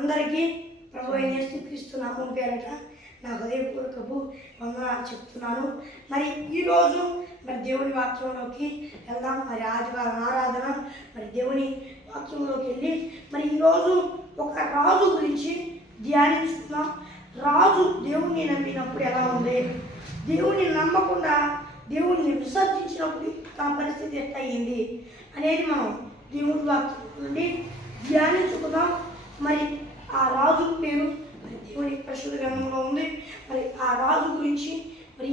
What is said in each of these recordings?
అందరికీ ప్రభు అయిన యేసుక్రీస్తు నామం పేరట నా హృదయపూర్వకపు వందనాలు చెప్తున్నాను. మరి ఈరోజు దేవుని వాక్యంలోకి వెళ్దాం. మరి ఆదివారం ఆరాధన, దేవుని వాక్యంలోకి వెళ్ళి ఈరోజు ఒక రాజు గురించి ధ్యానించుకున్నాం. రాజు దేవుణ్ణి నమ్మినప్పుడు ఎలా ఉంది, దేవుణ్ణి నమ్మకుండా దేవుణ్ణి విసర్జించినప్పుడు తన పరిస్థితి ఎట్లా అయ్యింది అనేది మనం దేవుని వాక్యం నుండి ధ్యానించుకుందాం. మరి ఆ రాజు పేరు దేవుని పరిశుద్ధ గ్రంథంలో ఉంది. మరి ఆ రాజు గురించి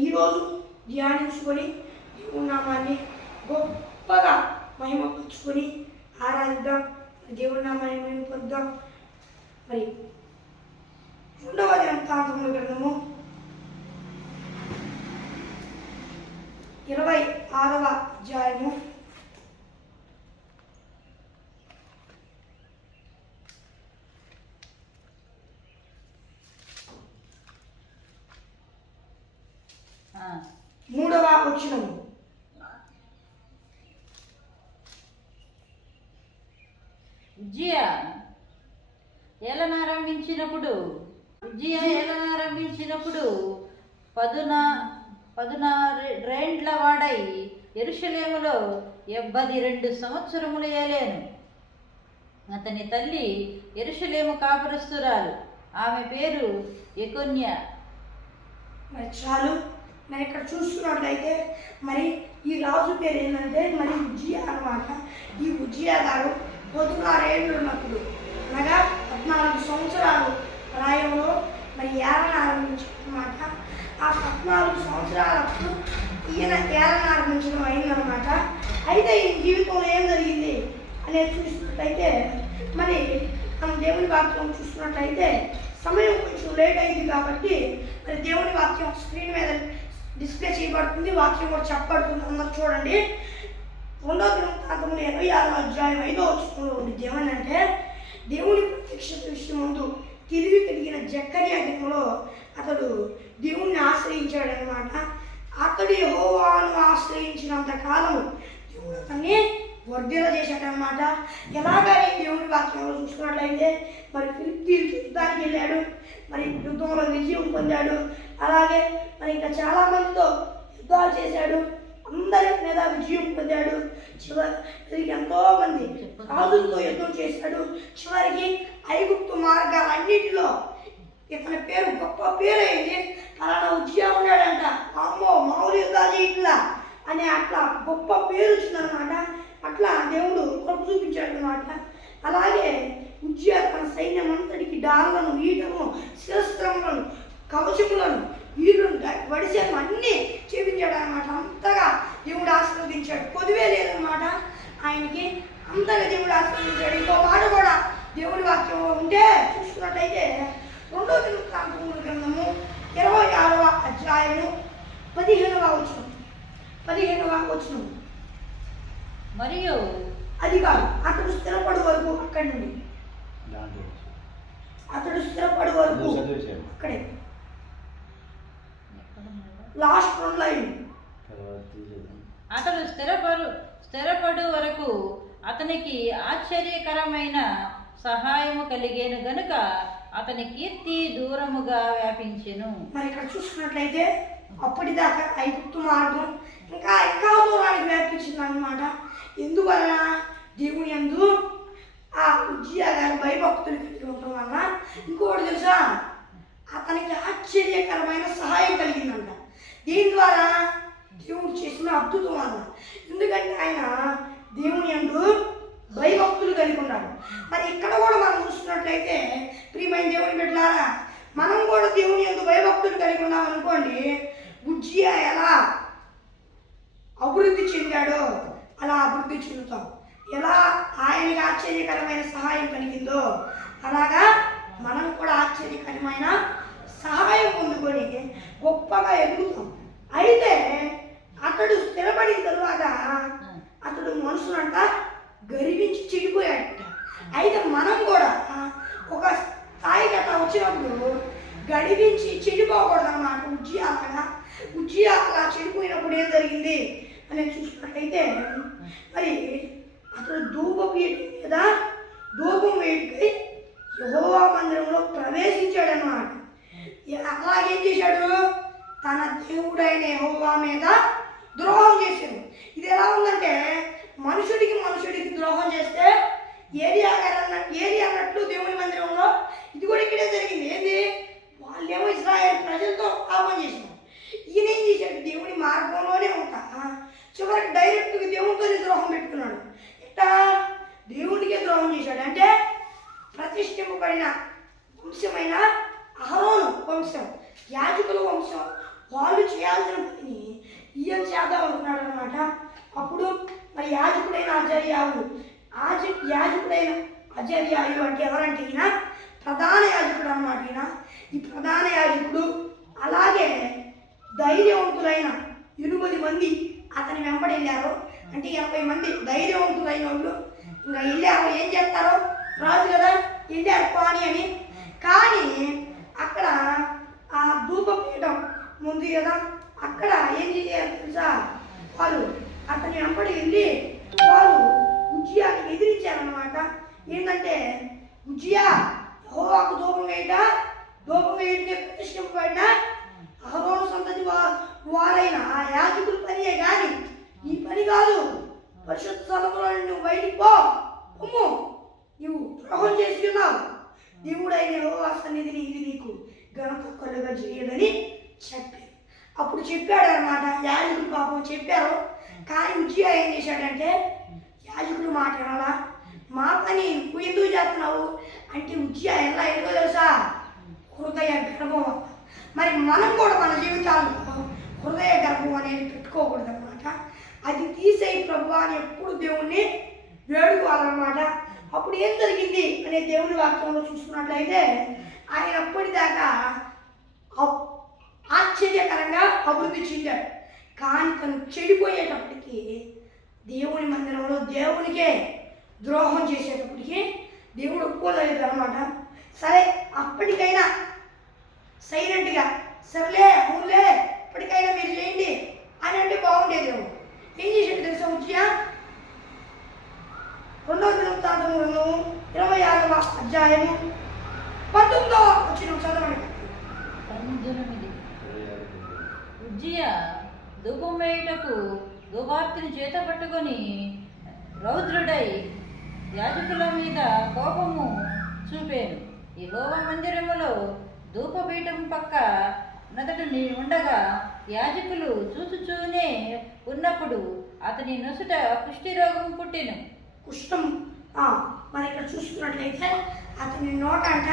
ఈరోజు ధ్యానించుకొని దేవుని నామాన్ని గొప్పగా మహిమపరుచుకొని ఆరాధిద్దాం. దేవుని నామాన్ని మహిమపరుద్దాం. మరి 2వ దినవృత్తాంతముల గ్రంథము 26వ అధ్యాయము 3వ వచనము. ఉజ్జియా ఏలనారంభించినప్పుడు 16 వాడై యెరూషలేములో 72 సంవత్సరములు ఏలేను. అతని తల్లి యెరూషలేము కాపురస్తురాలు, ఆమె పేరు యెకొన్యా. చాలు. ఇక్కడ చూస్తున్నట్లయితే ఈ రాజు పేరు ఏంటంటే ఉజ్జియా అన్నమాట. ఈ ఉజ్జియా గారు 16 ఏళ్ళు ఉన్నప్పుడు, అనగా 14 సంవత్సరాలు ప్రాయంలో ఏలన ఆరంభించారన్నమాట. ఆ 14 సంవత్సరాలప్పుడు ఈయన ఏలన ఆరంభించడం అయిందనమాట. అయితే ఈ జీవితంలో ఏం జరిగింది అనేది చూసినట్లయితే మనం దేవుని వాక్యం చూస్తున్నట్లయితే సమయం కొంచెం లేట్ అయింది కాబట్టి దేవుని వాక్యం స్క్రీన్ మీద డిస్ప్లే చేయబడుతుంది, వాక్యం కూడా చెప్పబడుతుంది. అందరు చూడండి. 2వ దినవృత్తాంతములు 26వ అధ్యాయం 5వ వచనంలో ఉంది. ఏమనంటే, దేవుని ప్రత్యక్షత విషయం ముందు తెలివి కలిగిన జక్కరియా దినములో అతడు దేవుణ్ణి ఆశ్రయించాడనమాట. అతడు యెహోవాను ఆశ్రయించినంత కాలము దేవుడు అతన్ని వర్ధిల్ల చేశాడనమాట. ఎలాగని దేవుని వాక్యంలో చూసుకున్నట్లయితే ఫిలిష్తీయులతో యుద్ధానికి వెళ్ళాడు, యుద్ధంలో విజయం పొందాడు. అలాగే ఇంకా చాలా మందితో యుద్ధాలు చేశాడు, అందరి మీద విజయం పొందాడు. చివరికి ఎంతో మంది రాజులతో యుద్ధం చేశాడు. చివరికి ఐగుప్తు మార్గాలన్నిటిలో ఇతని పేరు గొప్ప పేరు అయింది. అలానా ఉజ్జియా ఉన్నాడంట, అమ్మో మామూలు యుద్ధాలు చేయట్లా అని అట్లా గొప్ప పేరు వచ్చిందనమాట. అట్లా దేవుడు కృప చూపించాడు అనమాట. అలాగే ఉజ్జియా తన సైన్యం అంతటికి డాళ్లను, ఈటలను, శిరస్త్రములను, కవచములను, వీరులను, వడిసేను అన్నీ చేపించాడు అనమాట. అంతగా దేవుడు ఆశీర్వదించాడు. కొద్దివే లేదనమాట ఆయనకి, అంతగా దేవుడు ఆశీర్వదించాడు. ఇంకో మాట కూడా దేవుడి వాక్యంలో ఉంటే చూసుకున్నట్లయితే 2వ దినవృత్తాంతముల గ్రంథము 26వ అధ్యాయము 15వ వచనం. మరియు అది కాదు, అతడు స్థిరపడు వరకు అక్కడి నుండి అక్కడే లాస్ట్ 2 లైన్. అతడు స్థిరపడు వరకు అతనికి ఆశ్చర్యకరమైన సహాయము కలిగేను గనుక అతని కీర్తి దూరముగా వ్యాపించెను. ఇక్కడ చూసుకున్నట్లయితే అప్పటిదాకా ఐగుప్తు మార్గం ఇంకా దూరానికి వ్యాపించింది అనమాట. ఎందువలన దేవుని యందు ఆ ఉజ్జియా గారు భయభక్తులు కలిగి ఉండటం వల్ల. ఇంకోటి తెలుసా, అతనికి ఆశ్చర్యకరమైన సహాయం కలిగిందంట. దీని ద్వారా దేవుడు చేసిన అద్భుతం వల్ల. ఎందుకంటే ఆయన దేవుని యందు భయభక్తులు కలిగి ఉన్నాడు. ఇక్కడ కూడా మనం చూస్తున్నట్లయితే ప్రియమైన దేవుని బిడ్డలారా, మనం కూడా దేవుని యందు భయభక్తులు కలిగి ఉన్నాం అనుకోండి, ఉజ్జియా ఎలా అభివృద్ధి చెందాడో అలా అభివృద్ధి చెందుతాం. ఎలా ఆయనకి ఆశ్చర్యకరమైన సహాయం కలిగిందో అలాగా మనం కూడా ఆశ్చర్యకరమైన సహాయం పొందుకొని గొప్పగా ఎదుగుతాం. అయితే అతడు స్థిరపడిన తరువాత అతడు మనసునంట గర్వించి చెడిపోయాడట. అయితే మనం కూడా ఒక స్థాయికి అట్లా వచ్చినప్పుడు గడివించి చెడిపోకూడదు అన్నమాట. ఉజ్జియా అలా చెడిపోయినప్పుడు ఏం జరిగింది అనేది చూసినట్లయితే అతడు ధూపం వేయటం మీద ధూపం వేయటై యెహోవా ఆశ్రయింపబడిన వంశమైన అహరోను వంశం, యాజకుల వంశం, వాళ్ళు చేయాల్సిన పనిని ఈయన చేద్దాం అనుకున్నాడు అనమాట. అప్పుడు మరి యాజకుడైన అజర్యాయు అంటే ఎవరంటే ఈయన ప్రధాన యాజకుడు అన్నమాట. ఈ ప్రధాన యాజకుడు అలాగే ధైర్యవంతులైన 8 మంది అతని వెంబడి వెళ్ళారు. అంటే 80 మంది ధైర్యవంతులైన వాళ్ళు ఇంకా వెళ్ళారు. ఏం చేస్తారో రాజు కదా, వెళ్ళారు పాని అని. కానీ అక్కడ ఆ ధూపపీఠం ముందు కదా, అక్కడ ఏం చేయాలి తెలుసా, వాళ్ళు అతని వెంబడి వెళ్ళి వాళ్ళు ఉజ్జియాని ఎదిరించారనమాట. ఏంటంటే ఉజ్జియా యెహోవాకు ధూపం వేయటం ప్రతిష్ఠింపబడిన అహరోను సంతతి వారైన ఆ యాజకుల పనియే కానీ ఈ పని కాదు. పరిశుద్ధ స్థలంలో నువ్వు బయటికి పొమ్ము, నువ్వు ద్రోహం చేసి ఉన్నావు, దేవుడైన యెహోవా సన్నిధిని ఇది నీకు ఘనత కలుగ చేయదని చెప్పారు. అప్పుడు చెప్పాడు అనమాట యాజకుడు, పాపం చెప్పారు. కానీ ఉజ్జియా ఏం చేశాడంటే యాజకుడు మాట వినాలా, మా పని నువ్వు ఎందుకు చేస్తున్నావు అంటే ఉజ్జియా ఎలా ఎందుకో తెలుసా, హృదయ గర్భం. మరి మనం కూడా మన జీవితాల్లో హృదయ గర్భం అనేది పెట్టుకోకూడదు అనమాట. అది తీసేయి ప్రభు అని ఎప్పుడు దేవుణ్ణి వేడుకోవాలన్నమాట. అప్పుడు ఏం జరిగింది అనే దేవుని వాక్యంలో చూసుకున్నట్లయితే ఆయన అప్పటిదాకా ఆశ్చర్యకరంగా అభివృద్ధి చెందాడు. కానీ తను చెడిపోయేటప్పటికి దేవుని మందిరంలో దేవునికే ద్రోహం చేసేటప్పటికి దేవుడు ఒప్పుకోలేదు అనమాట. సరే అప్పటికైనా సైలెంట్గా సర్లే అవునులే ఇప్పటికైనా మీరు చేయండి అని అంటే బాగుండేదేమో. ఏం చేసాడు తెలుసా ఉజ్జియా, 2వ దినవృత్తాంతములను 26వ అధ్యాయము 19వ వచనం చదవండి. 19. ఉజ్జియా ధూపం వేయుటకు ధూపార్తిని చేత పట్టుకొని రౌద్రుడై యాజకుల మీద కోపము చూపాను. యెహోవా మందిరములో ధూపపీఠం పక్క నదట ఉండగా యాజకులు చూచుచూనే ఉన్నప్పుడు అతని నొసుట కుష్ఠిరోగం పుట్టెను. కుష్ఠం మరి ఇక్కడ చూసుకున్నట్లయితే అతని నోట అంట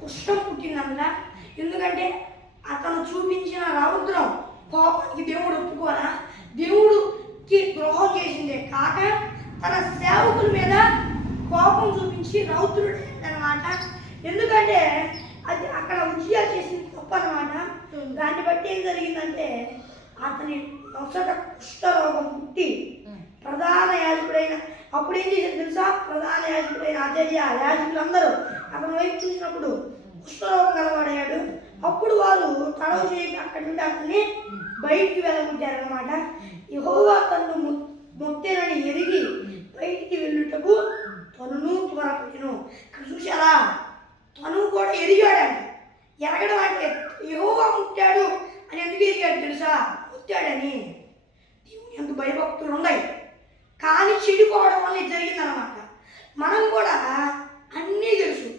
కుష్ఠం పుట్టిందంట. ఎందుకంటే అతను చూపించిన రౌద్రం కోపానికి దేవుడు ఒప్పుకోరా, దేవుడికి ద్రోహం చేసిందే కాక తన సేవకుల మీద కోపం చూపించి రౌద్రుడు అనమాట. ఎందుకంటే అది అక్కడ ఉజ్జియా చేసింది తప్పు అనమాట. దాన్ని బట్టి ఏం జరిగిందంటే అతని నొసట కుష్ఠరోగం పుట్టి ప్రధాన యాజకుడైన అప్పుడు ఏం చేశారు తెలుసా, ప్రధాన యాజకుడైన యాజకులందరూ అతని వైపు చూసినప్పుడు కుష్ఠరోగం కలవాడయ్యాడు. అప్పుడు వారు తడవ చేయక అక్కడి నుండి అతన్ని బయటికి వెళ్ళగొట్టారనమాట. యెహోవా తన్ను మొత్తేనని ఎరిగి బయటికి వెళ్ళుటకు తను త్వరపడిను. ఇక్కడ చూసారా, తను కూడా ఎరిగాడంట. ఎరగడం అంటే యెహోవా ముట్టాడు అని ఎందుకు ఎరిగాడు తెలుసా, ముట్టాడని. దేవుని ఎంత భయభక్తులు ఉన్నాయి, కానీ చెడిపోవడం వల్ల ఇది జరిగిందనమాట. మనం కూడా అన్నీ తెలుసు,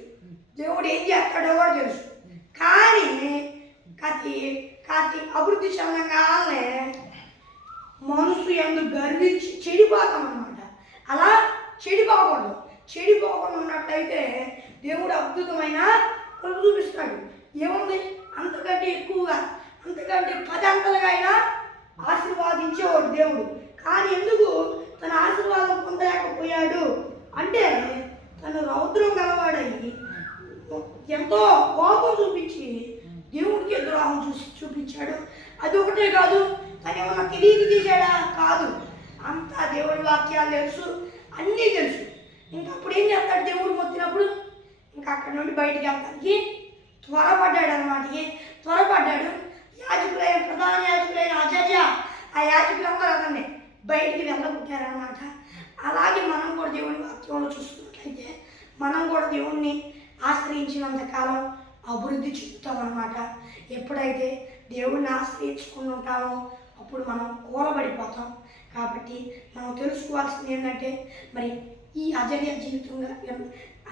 దేవుడు ఏం చేస్తాడో కూడా తెలుసు, కానీ కాతి అభివృద్ధి చెందగానే మనసు ఎందుకు గర్వించి చెడిపోతాం అనమాట. అలా చెడిపోకుండా ఉన్నట్లయితే దేవుడు అద్భుతమైన కృప చూపిస్తాడు. ఏముంది, అంతకంటే ఎక్కువగా అంతకంటే 10 అంతలుగా అయినా ఆశీర్వాదించేవాడు దేవుడు. కానీ ఎందుకు తన ఆశీర్వాదం పొందలేకపోయాడు అంటే తను రౌద్రం గలవాడని ఎంతో కోపం చూపించి దేవుడికి ద్రోహం చూపించాడు. అది ఒకటే కాదు, తను ఏమన్నా తెలియక తీసాడా కాదు, అంతా దేవుడి వాక్యాలు తెలుసు, అన్నీ తెలుసు. ఇంకా అప్పుడు ఏం చేస్తాడు దేవుడు మొత్తినప్పుడు, ఇంకా అక్కడి నుండి బయటికి వెళ్తానికి త్వరపడ్డాడు అనమాట. ప్రధాన యాజకులైన ఆచార్య ఆ యాజకులందరూ అతన్ని బయటికి వెళ్ళగొట్టారనమాట. అలాగే మనం కూడా దేవుని వాక్యంలో చూసుకున్నట్లయితే మనం కూడా దేవుణ్ణి ఆశ్రయించినంత కాలం అభివృద్ధి చెందుతామన్నమాట. ఎప్పుడైతే దేవుణ్ణి ఆశ్రయించుకుని ఉంటామో అప్పుడు మనం కూలబడిపోతాం. కాబట్టి మనం తెలుసుకోవాల్సింది ఏంటంటే మరి ఈ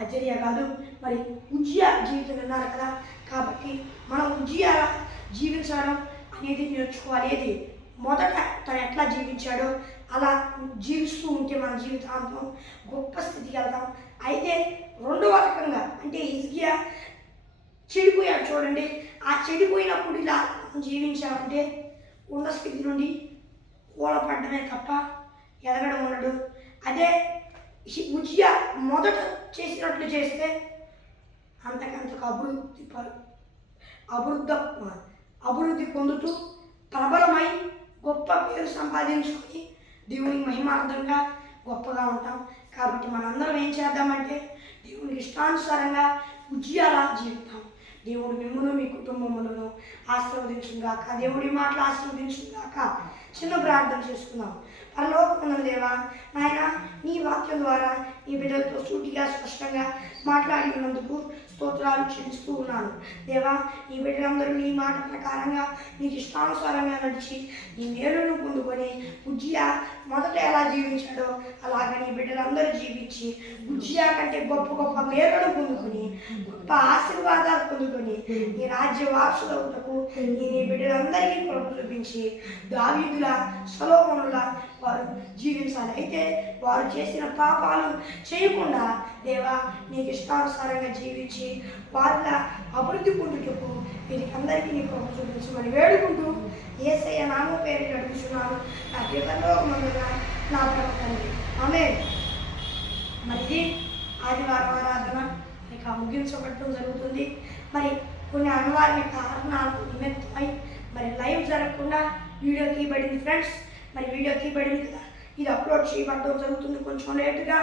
అజర్య కాదు మరి ఉజ్జియా జీవితం విన్నారు కదా. కాబట్టి మనం ఉజ్జియా జీవించడం అనేది నేర్చుకోవాలి. ఏది మొదట తను ఎట్లా జీవించాడో అలా జీవిస్తూ ఉంటే మన జీవితాంతం గొప్ప స్థితికి వెళ్తాం. అయితే రెండవ రకంగా అంటే అందుకే హిజ్కియా చెడిపోయాడు చూడండి. ఆ చెడిపోయినప్పుడు ఇలా జీవించామంటే ఉన్న స్థితి నుండి కూలపడ్డమే తప్ప ఎదగడం ఉండడు. అదే ఉజ్జియా మొదట చేసినట్లు చేస్తే అంతకంతకు అభివృద్ధి పొందుతూ ప్రబలమై గొప్ప పేరు సంపాదించుకొని దేవునికి మహిమార్థంగా గొప్పగా ఉంటాం. కాబట్టి మనందరం ఏం చేద్దామంటే దేవునికి ఇష్టానుసారంగా ఉజ్జియాలా జీవితాం. దేవుడు మిమ్మల్ని మీ కుటుంబములను ఆశీర్వదించుగాక. దేవుడి మాటలు ఆశీర్వదించుగాక. చిన్న ప్రార్థన చేసుకుందాం. పరలోకమున్న దేవా, నాయన నీ వాక్యం ద్వారా నీ బిడ్డలతో సూటిగా స్పష్టంగా మాట్లాడి ఉన్నందుకు స్తోత్రాలు చెల్లిస్తూ ఉన్నాను. దేవా, నీ బిడ్డలందరూ నీ మాట ప్రకారంగా నీకు ఇష్టానుసారంగా నడిచి నీ మేలును పొందుకొని ఉజ్జియా మొదట ఎలా జీవించాడో అలాగే నీ బిడ్డలందరూ జీవించి ఉజ్జియా కంటే గొప్ప గొప్ప మేలును పొందుకొని గొప్ప ఆశీర్వాదాలు పొందుకొని నీ రాజ్య వారసులవుటకు నీ బిడ్డలందరికీ కృప చూపించి దావీదుల సొలొమోనుల వారు జీవించాలి. అయితే వారు చేసిన పాపాలు చేయకుండా దేవా నీకు ఇష్టానుసారంగా జీవించి వారిలా అభివృద్ధి పొందుటకు వీరికి అందరికీ నీ కృప చూపించమని వేడుకుంటూ యేసయ్య నామం పేరు అడుగుతున్నాను. నా పరలోకమందున నా తండ్రి. ఆమేన్. మరి ఆదివారం ఆరాధన ఇక ముగించబడటం జరుగుతుంది. మరి కొన్ని అనివార్య కారణాల నిమిత్తమై మరి లైవ్ జరగకుండా వీడియో తీయబడింది ఫ్రెండ్స్. మరి వీడియో తీయబడింది కదా, ఇది అప్లోడ్ చేయబడటం జరుగుతుంది కొంచెం లేటుగా.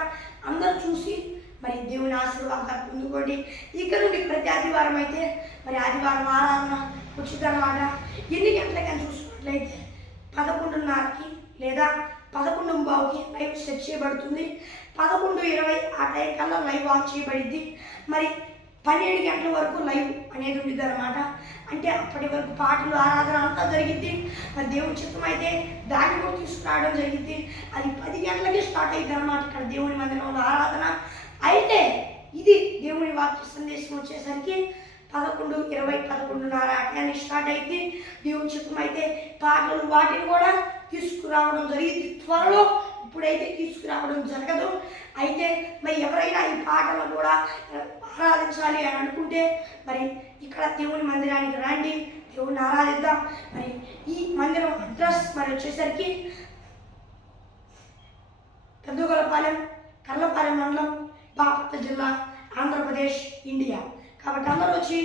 అందరూ చూసి మరి దేవుని ఆశీర్వాదాలు పొందుకోండి. ఇక్కడ నుండి ప్రతి ఆదివారం అయితే మరి ఆదివారం ఆరాధన ఉచితమాట ఎన్ని గంటలకని చూసుకున్నట్లయితే 11:30కి లేదా 11:15కి లైవ్ సెట్ చేయబడుతుంది. 11:20 ఆ టైం కల్లా లైవ్ ఆన్ చేయబడింది. మరి 12 గంటల వరకు లైవ్ అనేది ఉంటుంది అన్నమాట. అంటే అప్పటి వరకు పాటలు ఆరాధన అంతా జరిగింది. మరి దేవుని చిత్తం అయితే దాన్ని కూడా తీసుకురావడం జరిగింది. అది 10 గంటలకే స్టార్ట్ అయింది అన్నమాట ఇక్కడ దేవుని మందిరంలో ఆరాధన. అయితే ఇది దేవుని వాక్య సందేశం వచ్చేసరికి 11:20, 11:30 ఆ టైంకి స్టార్ట్ అయింది. దేవుని చిత్తం అయితే పాటలు వాటిని కూడా తీసుకురావడం జరిగింది త్వరలో. ఇప్పుడైతే తీసుకురావడం జరగదు. అయితే మరి ఎవరైనా ఈ పాటలు కూడా ఆరాధించాలి అని అనుకుంటే మరి ఇక్కడ దేవుని మందిరానికి రండి, దేవుడిని ఆరాధిద్దాం. మరి ఈ మందిరం అడ్రస్ మరి వచ్చేసరికి పెద్దగొల్లపాలెం, కర్లపాలెం మండలం, బాపట్ల జిల్లా, ఆంధ్రప్రదేశ్, ఇండియా. కాబట్టి అందరూ వచ్చి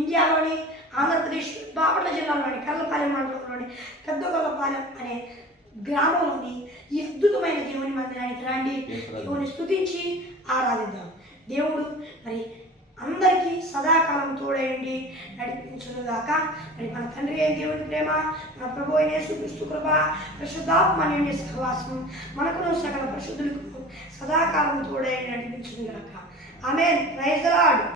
ఇండియాలోని ఆంధ్రప్రదేశ్ బాపట్ల జిల్లాలోని కర్లపాలెం మండలంలోని పెద్దగొల్లపాలెం అనే గ్రామంలోని ఈ అద్భుతమైన దేవుని మందిరానికి రండి, దేవుని స్తుతించి ఆరాధిద్దాం. దేవుడు మరి అందరికీ సదాకాలం తోడేయండి నడిపించునుగాక. మరి మన తండ్రి అయిన దేవుని ప్రేమ, మన ప్రభు అయిన యేసుక్రీస్తు కృప, పరిశుద్ధాత్మ అన్యోన్య సహవాసం మనకును సకల పరిశుద్ధులకు సదాకాలం తోడేయండి నడిపించునుగాక. ఆమేన్. Praise the lord.